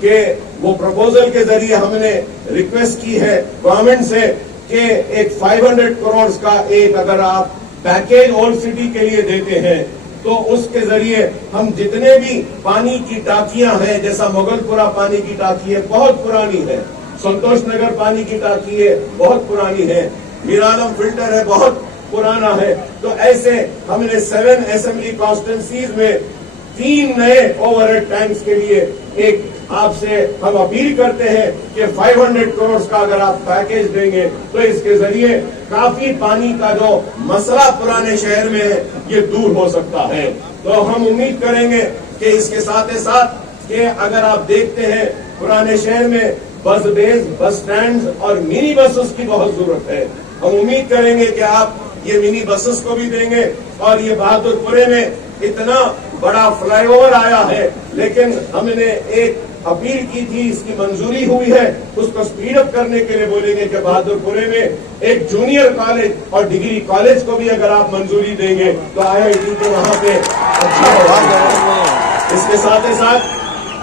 کہ وہ پروپوزل کے ذریعے ہم نے ریکویسٹ کی ہے گورنمنٹ سے کہ ایک 500 کروڑ کا ایک اگر آپ پیکیج اولڈ سٹی کے لیے دیتے ہیں تو اس کے ذریعے ہم جتنے بھی پانی کی ٹاکیاں ہیں، جیسا مغل پورہ پانی کی ٹاکی ہے بہت پرانی ہے، سنتوش نگر پانی کی ٹاکی ہے بہت پرانی ہے، میرالم فلٹر ہے بہت پرانا ہے، تو ایسے ہم نے 7 اسمبلی کانسٹیٹوئنسیز میں 3 نئے اوور ہیڈ ٹینکس کے لیے ایک آپ سے ہم اپیل کرتے ہیں کہ 500 کروڑ کا اگر آپ پیکیج دیں گے تو اس کے ذریعے کافی پانی کا جو مسئلہ پرانے شہر میں ہے یہ دور ہو سکتا ہے۔ تو ہم امید کریں گے کہ اس کے ساتھ ساتھ کہ اگر آپ دیکھتے ہیں پرانے شہر میں بس بیز، بس سٹینڈز اور منی بسز کی بہت ضرورت ہے، ہم امید کریں گے کہ آپ یہ منی بسز کو بھی دیں گے، اور یہ بہادر پورے میں اتنا بڑا فلائی اوور آیا ہے لیکن ہم نے ایک اپیل کی تھی، اس کی منظوری ہوئی ہے، اس کو سپیڈ اپ کرنے کے لیے بولیں گے کہ بہادر پورے میں ایک جونیئر کالج اور ڈگری کالج کو بھی اگر آپ منظوری دیں گے تو IIT کو وہاں پہ اچھا ہوگا۔ اس کے ساتھ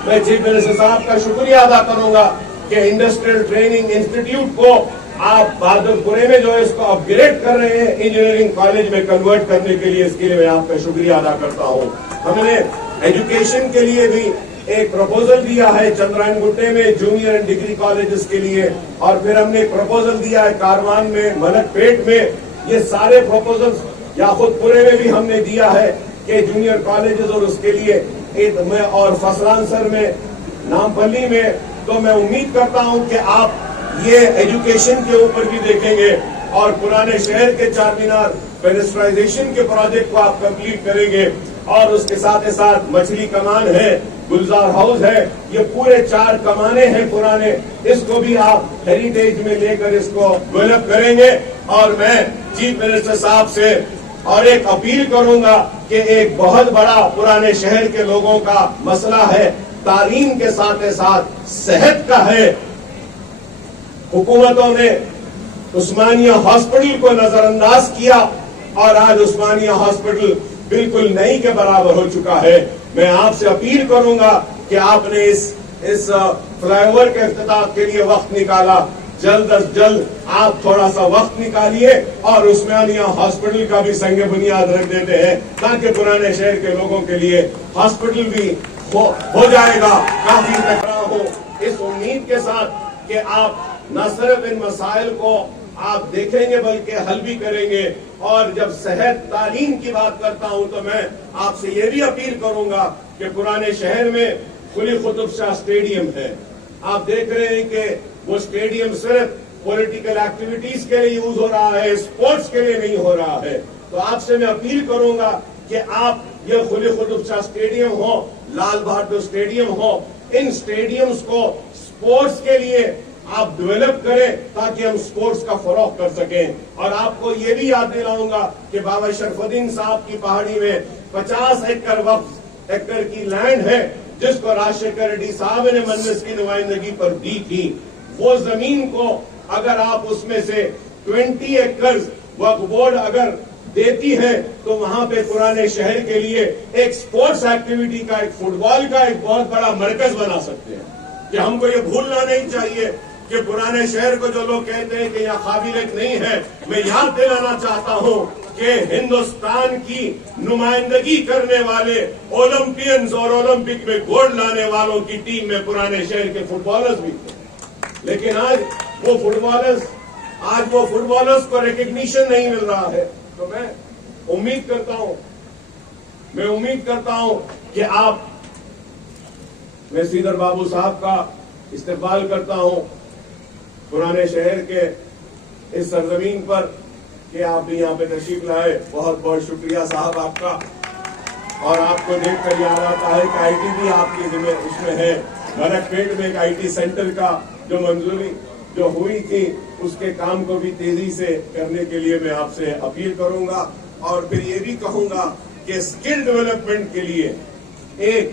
میں چیف منسٹر صاحب کا شکریہ ادا کروں گا کہ انڈسٹریل ٹریننگ انسٹیٹیوٹ کو آپ بہادر پورے میں جو ہے اس کو اپ گریڈ کر رہے ہیں انجینئرنگ کالج میں کنورٹ کرنے کے لیے، اس کے لیے میں آپ کا شکریہ ادا کرتا ہوں۔ ہم نے ایجوکیشن کے لیے بھی ایک پروپوزل دیا ہے چندرائن گٹے میں جونیئر اینڈ ڈگری کالجز کے لیے، اور پھر ہم نے ایک پروپوزل دیا ہے کاروان میں، ملک پیٹ میں، یہ سارے پروپوزلز یا خود پورے میں بھی ہم نے دیا ہے کہ جونیئر کالجز اور اس کے لیے اور فصلانسر میں، نامپلی میں، تو میں امید کرتا ہوں کہ آپ یہ ایجوکیشن کے اوپر بھی دیکھیں گے اور پرانے شہر کے چار مینار پیڈسٹرائزیشن کے پروجیکٹ کو آپ کمپلیٹ کریں گے، اور اس کے ساتھ مچھلی کمان ہے، گلزار ہاؤس ہے، یہ پورے 4 کمانے ہیں پرانے، اس کو بھی آپ ہیریٹیج میں لے کر اس کو ڈیولپ کریں گے۔ اور میں چیف منسٹر صاحب سے اور ایک اپیل کروں گا کہ ایک بہت بڑا پرانے شہر کے لوگوں کا مسئلہ ہے، تعلیم کے ساتھ صحت کا ہے۔ حکومتوں نے عثمانیہ ہاسپٹل کو نظر انداز کیا اور آج عثمانیہ ہاسپٹل بالکل نہیں کے برابر ہو چکا ہے۔ میں آپ سے اپیل کروں گا کہ آپ نے اس فلائی اوور کے افتتاح کے لیے وقت نکالا، جلد از جلد آپ تھوڑا سا وقت نکالیے اور عثمانیہ ہاسپٹل کا بھی سنگ بنیاد رکھ دیتے ہیں تاکہ پرانے شہر کے لوگوں کے لیے ہاسپٹل بھی ہو جائے گا، کافی ٹکراؤ ہو۔ اس امید کے ساتھ کہ آپ نہ صرف ان مسائل کو آپ دیکھیں گے بلکہ حل بھی کریں گے۔ اور جب صحت تعلیم کی بات کرتا ہوں تو میں آپ سے یہ بھی اپیل کروں گا کہ پرانے شہر میں قلی قطب شاہ اسٹیڈیم ہے، آپ دیکھ رہے ہیں کہ وہ اسٹیڈیم صرف پولیٹیکل ایکٹیویٹیز کے لیے یوز ہو رہا ہے، اسپورٹس کے لیے نہیں ہو رہا ہے۔ تو آپ سے میں اپیل کروں گا کہ آپ یہ قلی قطب شاہ اسٹیڈیم ہو، لال بہادر اسٹیڈیم ہو، ان اسٹیڈیمز کو اسپورٹس کے لیے آپ ڈیولپ کریں تاکہ ہم سپورٹس کا فروغ کر سکیں۔ اور آپ کو یہ بھی یاد دلاؤں گا کہ بابا شرف الدین صاحب کی پہاڑی میں 50 ایکڑ وقف ایکڑ کی لینڈ ہے جس کو راجشیکھر ریڈی صاحب نے منس کی نمائندگی پر دی تھی، وہ زمین کو اگر آپ اس میں سے 20 ایکڑز وقف بورڈ اگر دیتی ہے تو وہاں پہ پرانے شہر کے لیے ایک سپورٹس ایکٹیویٹی کا، ایک فٹ بال کا ایک بہت بڑا مرکز بنا سکتے ہیں۔ کہ ہم کو یہ بھولنا نہیں چاہیے کہ پرانے شہر کو جو لوگ کہتے ہیں کہ یہاں قابلیت نہیں ہے، میں یاد دلانا چاہتا ہوں کہ ہندوستان کی نمائندگی کرنے والے اولمپئنز اور اولمپک میں گولڈ لانے والوں کی ٹیم میں پرانے شہر کے فٹ بالرز بھی تھے، لیکن آج وہ فٹ بالرز کو ریکگنیشن نہیں مل رہا ہے۔ تو میں امید کرتا ہوں کہ آپ، میں سیدر بابو صاحب کا استقبال کرتا ہوں پرانے شہر کے اس سرزمین پر کہ آپ بھی یہاں پہ تشریف لائے، بہت بہت شکریہ صاحب آپ کا۔ اور آپ کو دیکھ کر یاد آتا ہے کہ IIT بھی آپ کی ذمہ اس میں ہے، ملک پیٹ میں ایک IT سینٹر کا جو منظوری جو ہوئی تھی اس کے کام کو بھی تیزی سے کرنے کے لیے میں آپ سے اپیل کروں گا۔ اور پھر یہ بھی کہوں گا کہ اسکل ڈیولپمنٹ کے لیے ایک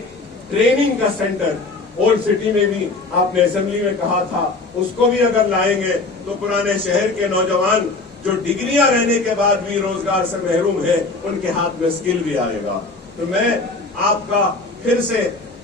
ٹریننگ کا سینٹر اولڈ سٹی میں بھی آپ نے اسمبلی میں کہا تھا، اس کو بھی اگر لائیں گے تو پرانے شہر کے نوجوان جو ڈگریاں رہنے کے بعد بھی روزگار سے محروم ہے ان کے ہاتھ میں اسکل بھی آئے گا۔ تو میں آپ کا پھر سے